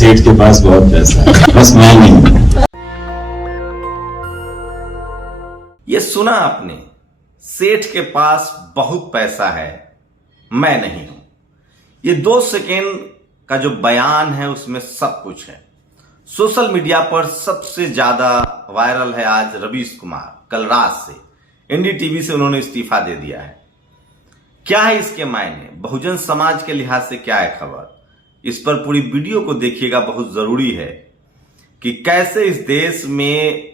सेठ के पास बहुत पैसा है, बस मैं नहीं। ये सुना आपने, सेठ के पास बहुत पैसा है, मैं नहीं हूं। ये 2 सेकेंड का जो बयान है उसमें सब कुछ है। सोशल मीडिया पर सबसे ज्यादा वायरल है आज रवीश कुमार। कल रात से एनडीटीवी से उन्होंने इस्तीफा दे दिया है। क्या है इसके मायने, बहुजन समाज के लिहाज से क्या है खबर, इस पर पूरी वीडियो को देखिएगा। बहुत जरूरी है कि कैसे इस देश में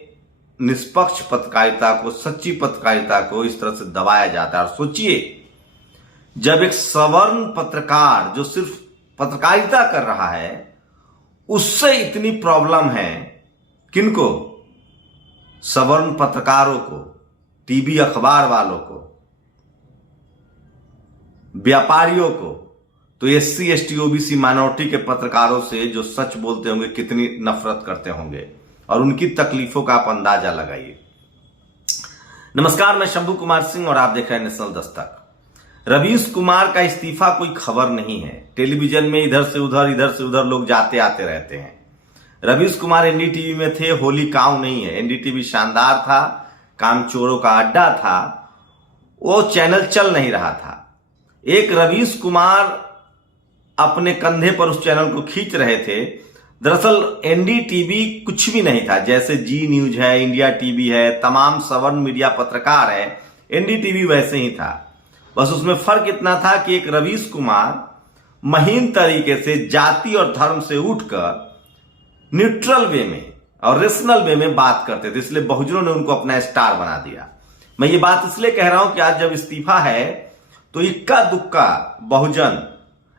निष्पक्ष पत्रकारिता को, सच्ची पत्रकारिता को इस तरह से दबाया जाता है। और सोचिए, जब एक सवर्ण पत्रकार जो सिर्फ पत्रकारिता कर रहा है, उससे इतनी प्रॉब्लम है, किनको? सवर्ण पत्रकारों को, टीवी अखबार वालों को, व्यापारियों को, तो एससी एसटी ओबीसी माइनॉरिटी के पत्रकारों से जो सच बोलते होंगे कितनी नफरत करते होंगे, और उनकी तकलीफों का आप अंदाजा लगाइए। नमस्कार, मैं शंभू कुमार सिंह और आप देख रहे हैं नेशनल दस्तक। रवीश कुमार का इस्तीफा कोई खबर नहीं है। टेलीविजन में इधर से उधर लोग जाते आते रहते हैं। रवीश कुमार एनडीटीवी में थे, होली काऊ नहीं है। एनडीटीवी शानदार था, कामचोरों का अड्डा था, वो चैनल चल नहीं रहा था। एक रवीश कुमार अपने कंधे पर उस चैनल को खींच रहे थे। दरअसल एनडीटीवी कुछ भी नहीं था, जैसे जी न्यूज है, इंडिया टीवी है, तमाम सवर्ण मीडिया पत्रकार है, एनडीटीवी वैसे ही था। बस उसमें फर्क इतना था कि एक रवीश कुमार महीन तरीके से जाति और धर्म से उठकर न्यूट्रल वे में और रेशनल वे में बात करते थे, इसलिए बहुजनों ने उनको अपना स्टार बना दिया। मैं ये बात इसलिए कह रहा हूं कि आज जब इस्तीफा है तो इक्का दुक्का बहुजन,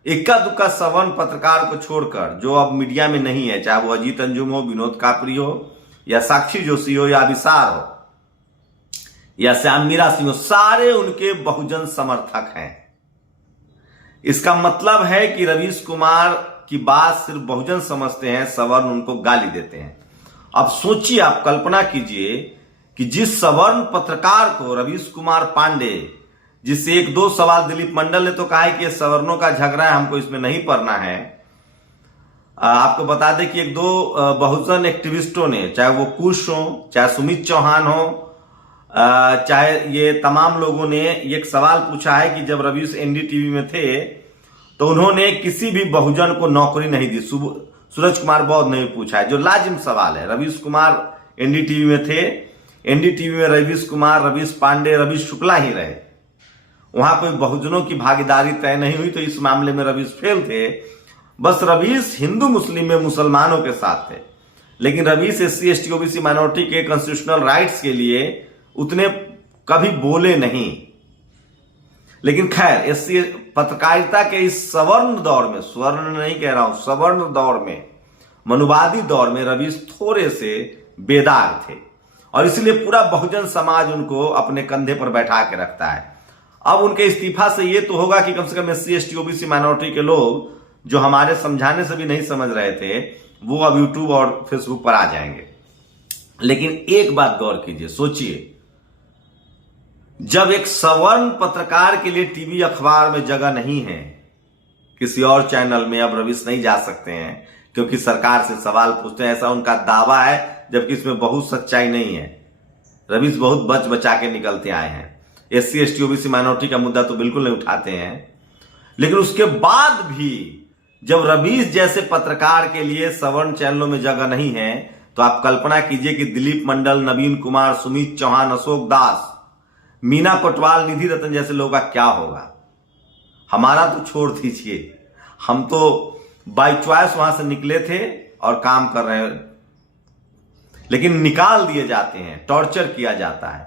इक्का दुक्का सवर्ण पत्रकार को छोड़कर जो अब मीडिया में नहीं है, चाहे वो अजीत अंजुम हो, विनोद कापरी हो, या साक्षी जोशी हो, या अभिसार हो, या श्याम मीरा सिंह हो, सारे उनके बहुजन समर्थक हैं। इसका मतलब है कि रवीश कुमार की बात सिर्फ बहुजन समझते हैं, सवर्ण उनको गाली देते हैं। अब सोचिए, आप कल्पना कीजिए कि जिस सवर्ण पत्रकार को रवीश कुमार पांडे, जिससे 1-2 सवाल दिलीप मंडल ने तो कहा है कि ये सवर्णों का झगड़ा है, हमको इसमें नहीं पढ़ना है। आपको बता दें कि 1-2 बहुजन एक्टिविस्टों ने, चाहे वो कुश हो, चाहे सुमित चौहान हो, चाहे ये तमाम लोगों ने एक सवाल पूछा है कि जब रवीश एनडीटीवी में थे तो उन्होंने किसी भी बहुजन को नौकरी नहीं दी। सूरज कुमार बौद्ध ने पूछा है, जो लाजिम सवाल है। रवीश कुमार एनडीटीवी में थे, एनडीटीवी में रवीश कुमार, रवीश पांडे, रवीश शुक्ला ही रहे, वहां कोई बहुजनों की भागीदारी तय नहीं हुई, तो इस मामले में रवीश फेल थे। बस रवीश हिंदू मुस्लिम में मुसलमानों के साथ थे, लेकिन Ravish SC ST OBC minority के कॉन्स्टिट्यूशनल राइट्स के लिए उतने कभी बोले नहीं। लेकिन खैर, एससी पत्रकारिता के इस सवर्ण दौर में, स्वर्ण नहीं कह रहा हूं, सवर्ण दौर में, मनुवादी दौर में रवीश थोड़े से बेदाग थे, और इसलिए पूरा बहुजन समाज उनको अपने कंधे पर बैठा के रखता है। अब उनके इस्तीफा से ये तो होगा कि कम से कम एससी एसटी ओबीसी माइनॉरिटी के लोग जो हमारे समझाने से भी नहीं समझ रहे थे, वो अब यूट्यूब और फेसबुक पर आ जाएंगे। लेकिन एक बात गौर कीजिए, सोचिए, जब एक सवर्ण पत्रकार के लिए टीवी अखबार में जगह नहीं है, किसी और चैनल में अब रवीश नहीं जा सकते हैं क्योंकि सरकार से सवाल पूछते हैं, ऐसा उनका दावा है, जबकि इसमें बहुत सच्चाई नहीं है। रवीश बहुत बच बचा के निकलते आए हैं। एससी एसटी ओबीसी माइनॉरिटी का मुद्दा तो बिल्कुल नहीं उठाते हैं। लेकिन उसके बाद भी जब रवीश जैसे पत्रकार के लिए सवर्ण चैनलों में जगह नहीं है, तो आप कल्पना कीजिए कि दिलीप मंडल, नवीन कुमार, सुमित चौहान, अशोक दास, मीना कोटवाल, निधि रतन जैसे लोगों का क्या होगा। हमारा तो छोड़ दीजिए, हम तो बाय चॉइस वहां से निकले थे और काम कर रहे हैं, लेकिन निकाल दिए जाते हैं, टॉर्चर किया जाता है।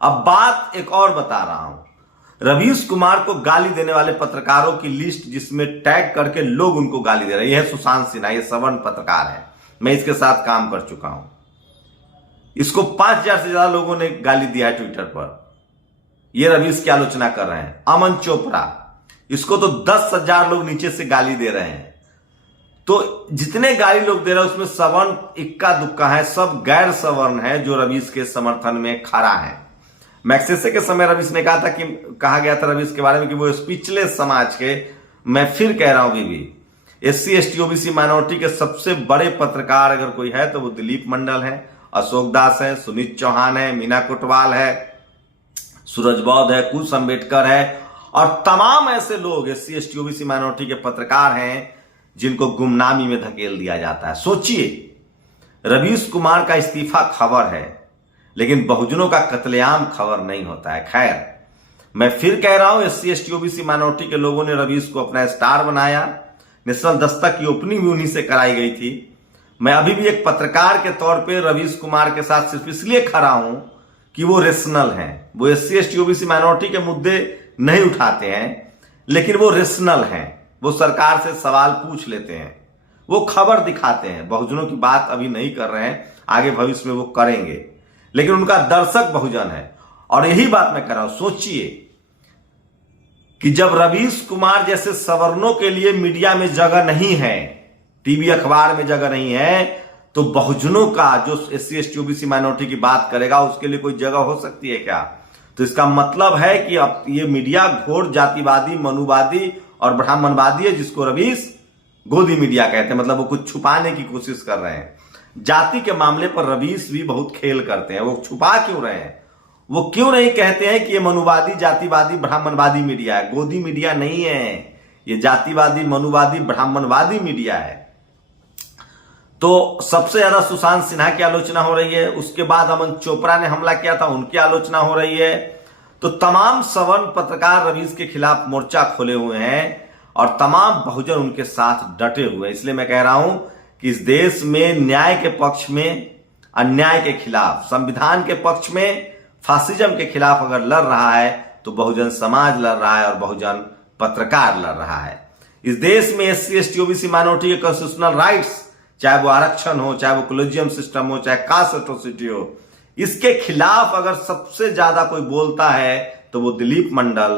अब बात एक और बता रहा हूं, रवीश कुमार को गाली देने वाले पत्रकारों की लिस्ट जिसमें टैग करके लोग उनको गाली दे रहे हैं, यह है सुशांत सिन्हा। यह सवर्ण पत्रकार है, मैं इसके साथ काम कर चुका हूं। इसको 5000 से ज्यादा लोगों ने गाली दिया है ट्विटर पर। ये रवीश की आलोचना कर रहे हैं। अमन चोपड़ा, इसको तो 10,000 लोग नीचे से गाली दे रहे हैं। तो जितने गाली लोग दे रहे हैं उसमें सवर्ण इक्का दुक्का है, सब गैर सवर्ण है जो रवीश के समर्थन में खड़ा है। मैक्सेसे के समय रवीश ने कहा था कि, कहा गया था रवीश के बारे में कि वो स्पीचलेस समाज के, मैं फिर कह रहा हूं बीबी, SC ST OBC माइनॉरिटी के सबसे बड़े पत्रकार अगर कोई है तो वो दिलीप मंडल है, अशोक दास है, सुमित चौहान है, मीना कोटवाल है, सूरज बौद्ध है, कुश अंबेडकर है और तमाम ऐसे लोग SC ST OBC माइनॉरिटी के पत्रकार हैं जिनको गुमनामी में धकेल दिया जाता है। सोचिए, रवीश कुमार का इस्तीफा खबर है लेकिन बहुजनों का कत्लेआम खबर नहीं होता है। खैर, मैं फिर कह रहा हूं, SC ST OBC माइनॉरिटी के लोगों ने रवीश को अपना स्टार बनाया। नेशनल दस्तक की ओपनिंग भी उन्हीं से कराई गई थी। मैं अभी भी एक पत्रकार के तौर पे रवीश कुमार के साथ सिर्फ इसलिए खड़ा हूं कि वो रेशनल हैं। वो SC ST OBC माइनॉरिटी के मुद्दे नहीं उठाते हैं लेकिन वो रेशनल हैं। वो सरकार से सवाल पूछ लेते हैं, वो खबर दिखाते हैं। बहुजनों की बात अभी नहीं कर रहे हैं, आगे भविष्य में वो करेंगे, लेकिन उनका दर्शक बहुजन है। और यही बात मैं कर रहा हूं। सोचिए कि जब रवीश कुमार जैसे सवर्णों के लिए मीडिया में जगह नहीं है, टीवी अखबार में जगह नहीं है, तो बहुजनों का जो SC ST OBC माइनॉरिटी की बात करेगा उसके लिए कोई जगह हो सकती है क्या? तो इसका मतलब है कि अब ये मीडिया घोर जातिवादी, मनुवादी और ब्राह्मणवादी है, जिसको रवीश गोदी मीडिया कहते हैं। मतलब वो कुछ छुपाने की कोशिश कर रहे हैं। जाति के मामले पर रवीश भी बहुत खेल करते हैं। वो छुपा क्यों रहे हैं? वो क्यों नहीं कहते हैं कि ये मनुवादी, जातिवादी, ब्राह्मणवादी मीडिया है? गोदी मीडिया नहीं है, ये जातिवादी, मनुवादी, ब्राह्मणवादी मीडिया है। तो सबसे ज्यादा सुशांत सिन्हा की आलोचना हो रही है, उसके बाद अमन चोपड़ा ने हमला किया था, उनकी आलोचना हो रही है। तो तमाम सवर्ण पत्रकार रवीश के खिलाफ मोर्चा खोले हुए हैं और तमाम बहुजन उनके साथ डटे हुए हैं। इसलिए मैं कह रहा हूं कि इस देश में न्याय के पक्ष में, अन्याय के खिलाफ, संविधान के पक्ष में, फासिज्म के खिलाफ अगर लड़ रहा है तो बहुजन समाज लड़ रहा है और बहुजन पत्रकार लड़ रहा है। इस देश में SC ST OBC माइनॉरिटी के कॉन्स्टिट्यूशनल राइट्स, चाहे वो आरक्षण हो, चाहे वो कोलिजियम सिस्टम हो, चाहे कास्ट एट्रोसिटी हो, इसके खिलाफ अगर सबसे ज्यादा कोई बोलता है तो वो दिलीप मंडल,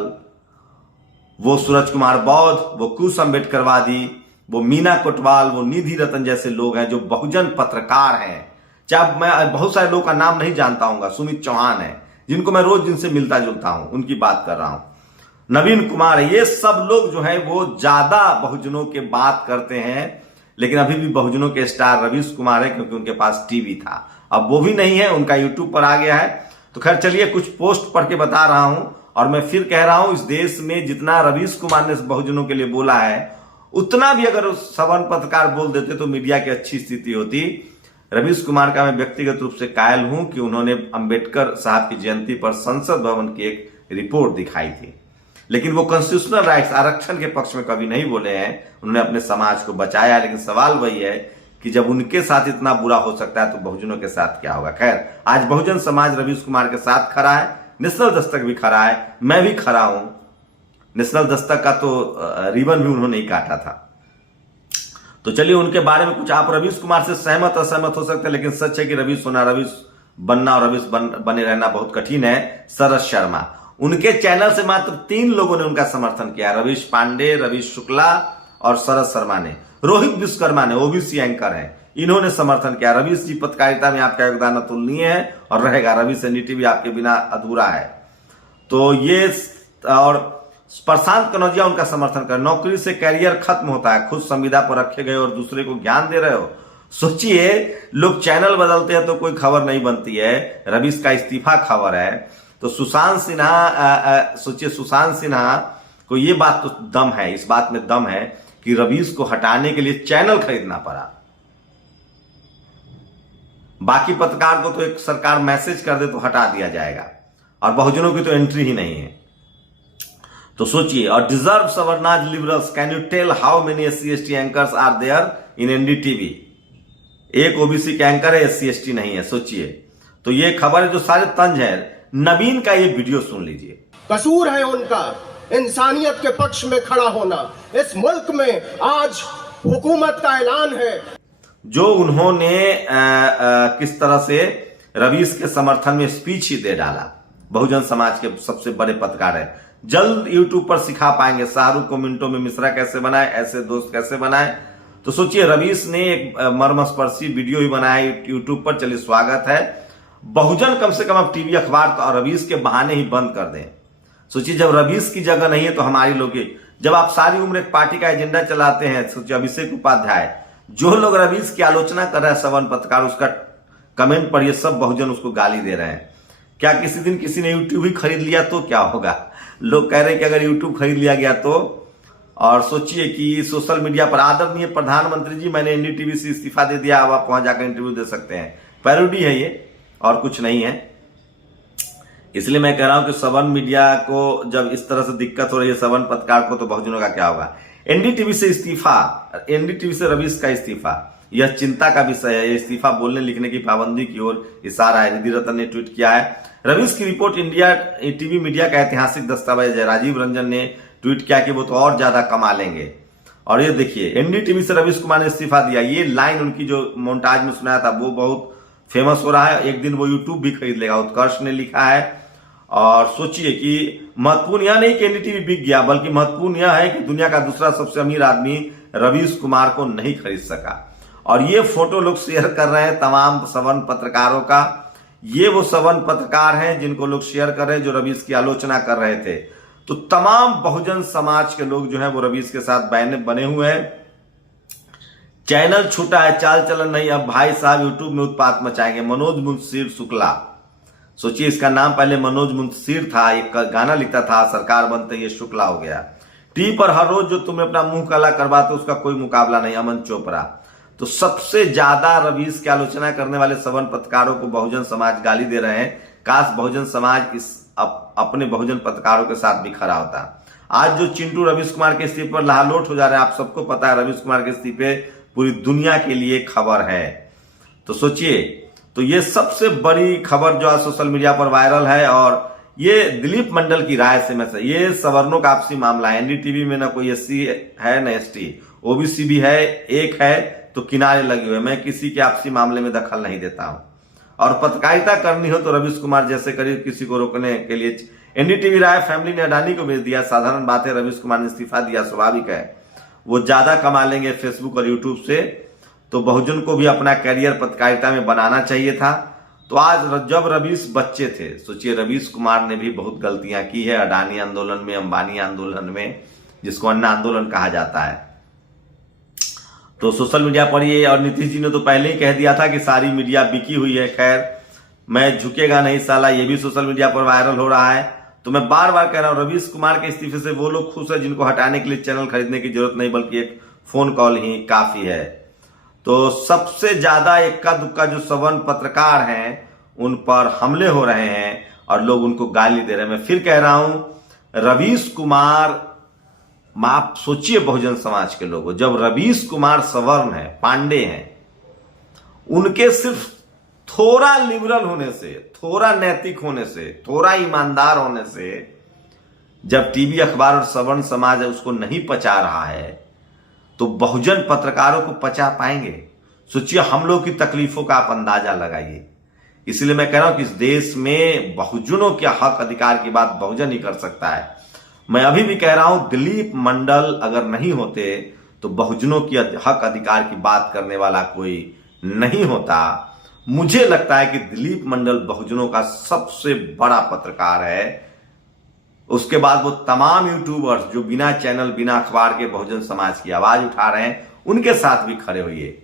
वो सूरज कुमार बौद्ध, वो कुश अंबेडकरवादी, वो मीना कोटवाल, वो निधि रतन जैसे लोग हैं जो बहुजन पत्रकार हैं। चाहे मैं बहुत सारे लोगों का नाम नहीं जानता हूं, सुमित चौहान है जिनको मैं रोज जिनसे मिलता जुलता हूं, उनकी बात कर रहा हूं, नवीन कुमार है, ये सब लोग जो है वो ज्यादा बहुजनों के बात करते हैं। लेकिन अभी भी बहुजनों के स्टार रवीश कुमार है क्योंकि उनके पास टीवी था, अब वो भी नहीं है, उनका यूट्यूब पर आ गया है। तो खैर चलिए, कुछ पोस्ट पढ़ के बता रहा हूं और मैं फिर कह रहा हूं, इस देश में जितना रवीश कुमार ने बहुजनों के लिए बोला है उतना भी अगर सवर्ण पत्रकार बोल देते तो मीडिया की अच्छी स्थिति होती। रवीश कुमार का मैं व्यक्तिगत रूप से कायल हूं कि उन्होंने अंबेडकर साहब की जयंती पर संसद भवन की एक रिपोर्ट दिखाई थी, लेकिन वो कॉन्स्टिट्यूशनल राइट्स, आरक्षण के पक्ष में कभी नहीं बोले हैं। उन्होंने अपने समाज को बचाया। लेकिन सवाल वही है कि जब उनके साथ इतना बुरा हो सकता है तो बहुजनों के साथ क्या होगा? खैर, आज बहुजन समाज रवीश कुमार के साथ खड़ा है, नेशनल दस्तक भी खड़ा है, मैं भी खड़ा हूं। नेशनल दस्तक का तो रिबन भी उन्होंने ही काटा था। तो चलिए, उनके बारे में कुछ, आप रवीश कुमार से सहमत असहमत हो सकते हैं, लेकिन सच है कि रवीश होना, रवीश बनना और रवीश बने रहना बहुत कठिन है। शरद शर्मा, उनके चैनल से मात्र 3 लोगों ने उनका समर्थन किया, रवीश पांडे, रवीश शुक्ला और शरद शर्मा ने। रोहित विश्वकर्मा ने, OBC एंकर हैं, इन्होंने समर्थन किया। रवीश जी, पत्रकारिता में आपका योगदान अतुलनीय है और रहेगा। रवीश एनडीटीवी भी आपके बिना अधूरा है। तो ये, और प्रशांत कनौजिया उनका समर्थन कर, नौकरी से कैरियर खत्म होता है, खुद संविदा पर रखे गए और दूसरे को ज्ञान दे रहे हो। सोचिए, लोग चैनल बदलते हैं तो कोई खबर नहीं बनती है, रवीश का इस्तीफा खबर है। तो सुशांत सिन्हा, सोचिए, सुशांत सिन्हा को ये बात तो दम है, इस बात में दम है कि रवीश को हटाने के लिए चैनल खरीदना पड़ा। बाकी पत्रकार को तो एक सरकार मैसेज कर दे तो हटा दिया जाएगा, और बहुजनों की तो एंट्री ही नहीं है। तो सोचिए, और डिजर्व सवर्नाज liberals, can you tell how many SC ST anchors are there in NDTV? एक OBC के एंकर है, SC ST नहीं है। सोचिए, तो ये खबर है जो सारे तंज है। नवीन का ये वीडियो सुन लीजिए। कसूर है उनका इंसानियत के पक्ष में खड़ा होना। इस मुल्क में आज हुकूमत का ऐलान है। जो उन्होंने किस तरह से रवीश के समर्थन में स्पीच ही दे डाला। बहुजन समाज के सबसे बड़े पत्रकार है, जल्द यूट्यूब पर सिखा पाएंगे शाहरुख को मिनटों में मिश्रा कैसे बनाए, ऐसे दोस्त कैसे बनाए। तो सोचिए, रवीश ने एक मर्मस्पर्शी वीडियो ही बनाया यूट्यूब पर। चलिए, स्वागत है। बहुजन कम से कम अब टीवी अखबार तो रवीश के बहाने ही बंद कर दें। सोचिए, जब रवीश की जगह नहीं है तो हमारी लोग, जब आप सारी उम्र एक पार्टी का एजेंडा चलाते हैं, सोचिए अभिषेक उपाध्याय, जो लोग रवीश की आलोचना कर रहे हैं सवन पत्रकार, उसका कमेंट पढ़िए, सब बहुजन उसको गाली दे रहे हैं। क्या किसी दिन किसी ने यूट्यूब ही खरीद लिया तो क्या होगा? लोग कह रहे हैं कि अगर यूट्यूब खरीद लिया गया तो। और सोचिए कि सोशल मीडिया पर आदरणीय प्रधानमंत्री जी, मैंने एनडीटीवी से इस्तीफा दे दिया, अब आप वहां जाकर इंटरव्यू दे सकते हैं। पैरोडी है ये और कुछ नहीं है। इसलिए मैं कह रहा हूं कि सवन मीडिया को जब इस तरह से दिक्कत हो रही है, सवन पत्रकार को, तो बहुजनों का क्या होगा? एनडीटीवी से इस्तीफा, एनडीटीवी से रवीश का इस्तीफा, यह चिंता का विषय है। यह इस्तीफा बोलने लिखने की पाबंदी की ओर इशारा है। रिधि रतन ने ट्वीट किया है, रवीश की रिपोर्ट इंडिया टीवी मीडिया का ऐतिहासिक दस्तावेज है। राजीव रंजन ने ट्वीट किया कि वो तो और ज्यादा कमा लेंगे। और ये देखिए, एनडीटीवी से रवीश कुमार ने इस्तीफा दिया, ये लाइन उनकी जो मोन्टाज में सुनाया था वो बहुत फेमस हो रहा है। एक दिन वो यूट्यूब भी खरीद लेगा, उत्कर्ष ने लिखा है। और सोचिए कि महत्वपूर्ण यह नहीं कि एनडीटीवी बिक गया, बल्कि महत्वपूर्ण यह है कि दुनिया का दूसरा सबसे अमीर आदमी रवीश कुमार को नहीं खरीद सका। और ये फोटो लोग शेयर कर रहे हैं तमाम सवन पत्रकारों का। ये वो सवन पत्रकार हैं जिनको लोग शेयर कर रहे हैं, जो रवीश की आलोचना कर रहे थे। तो तमाम बहुजन समाज के लोग जो है वो रवीश के साथ बने हुए हैं। चैनल छूटा है, चाल चलन नहीं, अब भाई साहब यूट्यूब में उत्पात मचाएंगे। मनोज मुंशीर शुक्ला, सोचिए इसका नाम पहले मनोज मुंशीर था, एक गाना लिखता था, सरकार बनते ये शुक्ला हो गया। टीवी पर हर रोज जो तुम्हें अपना मुंह काला करवाते उसका कोई मुकाबला नहीं, अमन चोपड़ा। तो सबसे ज्यादा रवीश की आलोचना करने वाले सवन पत्रकारों को बहुजन समाज गाली दे रहे हैं। काश बहुजन समाज इस अपने बहुजन पत्रकारों के साथ भी खड़ा होता। आज जो चिंटू रवीश कुमार के इस्तीफे पर लहालोट हो जा रहे हैं, आप सबको पता है रवीश कुमार के इस्तीफे पूरी दुनिया के लिए खबर है। तो सोचिए, तो ये सबसे बड़ी खबर जो है सोशल मीडिया पर वायरल है। और ये दिलीप मंडल की राय से मैं ये सवर्णों का आपसी मामला है। एनडीटीवी में ना कोई एससी है ना एसटी, ओबीसी भी है, एक है तो किनारे लगे हुए। मैं किसी के आपसी मामले में दखल नहीं देता हूं। और पत्रकारिता करनी हो तो रवीश कुमार जैसे करीब किसी को रोकने के लिए एनडीटीवी राय फैमिली ने अडानी को भेज दिया। साधारण बात है, रवीश कुमार ने इस्तीफा दिया, स्वाभाविक है। वो ज्यादा कमा लेंगे फेसबुक और यूट्यूब से, तो बहुजन को भी अपना कैरियर पत्रकारिता में बनाना चाहिए था। तो आज जब रवीश बच्चे थे, सोचिए रवीश कुमार ने भी बहुत गलतियां की है अडानी आंदोलन में, अंबानी आंदोलन में, जिसको अन्ना आंदोलन कहा जाता है। तो सोशल मीडिया पर ये, और नीतीश जी ने तो पहले ही कह दिया था कि सारी मीडिया बिकी हुई है। खैर, मैं झुकेगा नहीं साला, ये भी सोशल मीडिया पर वायरल हो रहा है। तो मैं बार बार कह रहा हूं, रवीश कुमार के इस्तीफे से वो लोग खुश है जिनको हटाने के लिए चैनल खरीदने की जरूरत नहीं, बल्कि एक फोन कॉल ही काफी है। तो सबसे ज्यादा इक्का दुक्का जो सवन पत्रकार हैं उन पर हमले हो रहे हैं और लोग उनको गाली दे रहे हैं। मैं फिर कह रहा हूं, रवीश कुमार, आप सोचिए बहुजन समाज के लोगों, जब रवीश कुमार सवर्ण है, पांडे हैं, उनके सिर्फ थोड़ा लिबरल होने से, थोड़ा नैतिक होने से, थोड़ा ईमानदार होने से, जब टीवी अखबार और सवर्ण समाज उसको नहीं पचा रहा है, तो बहुजन पत्रकारों को पचा पाएंगे? सोचिए, हम लोग की तकलीफों का आप अंदाजा लगाइए। इसलिए मैं कह रहा हूं कि इस देश में बहुजनों के हक अधिकार की बात बहुजन ही कर सकता है। मैं अभी भी कह रहा हूं, दिलीप मंडल अगर नहीं होते तो बहुजनों की हक अधिकार की बात करने वाला कोई नहीं होता। मुझे लगता है कि दिलीप मंडल बहुजनों का सबसे बड़ा पत्रकार है। उसके बाद वो तमाम यूट्यूबर्स जो बिना चैनल, बिना अखबार के बहुजन समाज की आवाज उठा रहे हैं, उनके साथ भी खड़े होइए।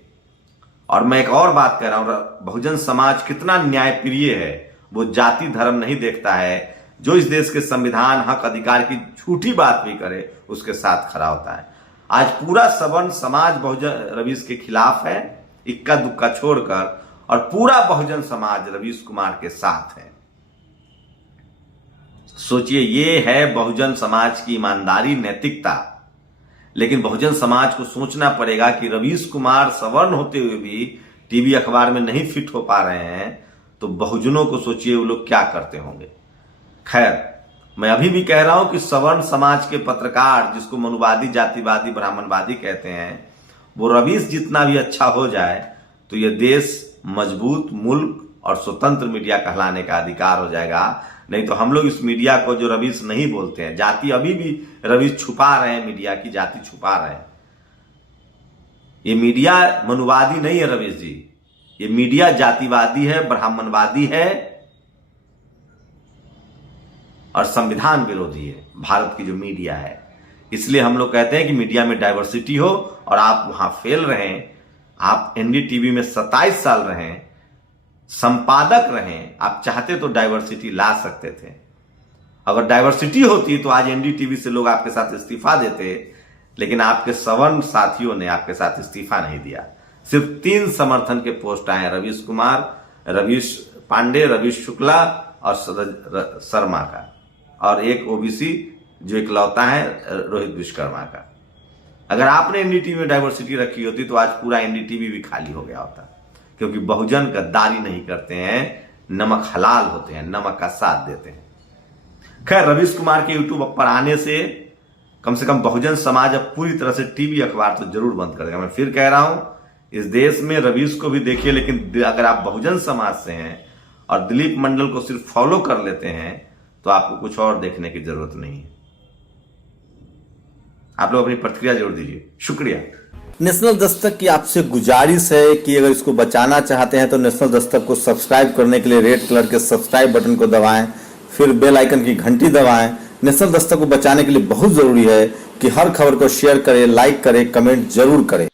और मैं एक और बात कह रहा हूं, बहुजन समाज कितना न्यायप्रिय है। वो जाति धर्म नहीं देखता है। जो इस देश के संविधान, हक, अधिकार की झूठी बात भी करे, उसके साथ खड़ा होता है। आज पूरा सवर्ण समाज बहुजन रवीश के खिलाफ है, इक्का दुक्का छोड़कर, और पूरा बहुजन समाज रवीश कुमार के साथ है। सोचिए, ये है बहुजन समाज की ईमानदारी, नैतिकता। लेकिन बहुजन समाज को सोचना पड़ेगा कि रवीश कुमार सवर्ण होते हुए भी टीवी अखबार में नहीं फिट हो पा रहे हैं, तो बहुजनों को सोचिए वो लोग क्या करते होंगे। खैर, मैं अभी भी कह रहा हूं कि सवर्ण समाज के पत्रकार, जिसको मनुवादी, जातिवादी, ब्राह्मणवादी कहते हैं, वो रवीश जितना भी अच्छा हो जाए तो ये देश मजबूत मुल्क और स्वतंत्र मीडिया कहलाने का अधिकार हो जाएगा। नहीं तो हम लोग इस मीडिया को, जो रवीश नहीं बोलते हैं, जाति अभी भी रवीश छुपा रहे हैं, मीडिया की जाति छुपा रहे हैं। ये मीडिया मनुवादी नहीं है रवीश जी, ये मीडिया जातिवादी है, ब्राह्मणवादी है और संविधान विरोधी है। भारत की जो मीडिया है, इसलिए हम लोग कहते हैं कि मीडिया में डाइवर्सिटी हो, और आप वहां फेल रहें। आप एनडीटीवी में 27 साल रहें, संपादक रहें, आप चाहते तो डाइवर्सिटी ला सकते थे। अगर डाइवर्सिटी होती तो आज एनडीटीवी से लोग आपके साथ इस्तीफा देते, लेकिन आपके सवर्ण साथियों ने आपके साथ इस्तीफा नहीं दिया। सिर्फ 3 समर्थन के पोस्ट आए, रवीश कुमार, रवीश पांडे, रवीश शुक्ला और शर्मा का, और एक ओबीसी जो इकलौता है रोहित विश्वकर्मा का। अगर आपने एनडीटीवी में डाइवर्सिटी रखी होती तो आज पूरा एनडीटीवी भी खाली हो गया होता, क्योंकि बहुजन गद्दारी नहीं करते हैं, नमक हलाल होते हैं, नमक का साथ देते हैं। खैर, रवीश कुमार के यूट्यूब पर आने से कम बहुजन समाज अब पूरी तरह से टीवी अखबार तो जरूर बंद कर देगा। मैं फिर कह रहा हूं, इस देश में रवीश को भी देखिए, लेकिन अगर आप बहुजन समाज से हैं और दिलीप मंडल को सिर्फ फॉलो कर लेते हैं तो आपको कुछ और देखने की जरूरत नहीं है। आप लोग अपनी प्रतिक्रिया जरूर दीजिए। शुक्रिया। नेशनल दस्तक की आपसे गुजारिश है कि अगर इसको बचाना चाहते हैं तो नेशनल दस्तक को सब्सक्राइब करने के लिए रेड कलर के सब्सक्राइब बटन को दबाएं, फिर बेल आइकन की घंटी दबाएं। नेशनल दस्तक को बचाने के लिए बहुत जरूरी है कि हर खबर को शेयर करें, लाइक करें, कमेंट जरूर करें।